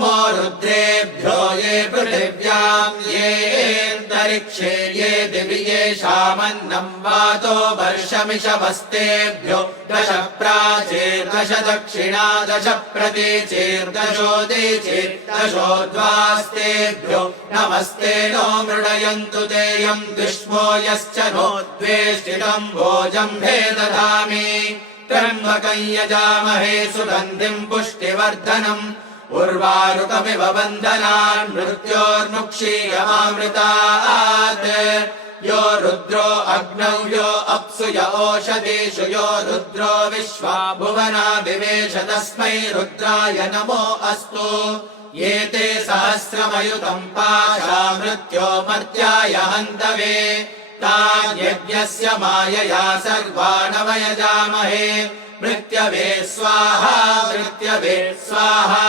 नमो रुद्रेभ्यो ये पृथिव्यां ये अन्तरिक्षे ये दिवि येषामन्नं वातो वर्षमिषवस्तेभ्यो दश प्राचीर्दश दक्षिणा दश प्रतीचीर्दशोदीचीर्दशोद्वास्तेभ्यो नमस्ते नो मृडयन्तु तेयं दुष्मो यश्च नो द्वेष्टितं भोजम्भे दधामि त्र्यम्बकं यजामहे सुगन्धिं पुष्टिवर्धनम् उर्वारुकमिव बन्धनान् मृत्योर्मुक्षीयमामृतात् यो रुद्रो अग्नौ यो अप्सु य ओषधीषु यो रुद्रो विश्वा भुवना विवेश तस्मै रुद्राय नमो अस्तु ये ते सहस्रमयुतं पाशा मृत्यो मर्त्याय हन्तवे तान्यज्ञस्य मायया सर्वाणवयजामहे मृत्यवे स्वाहा मृत्यवे स्वाहा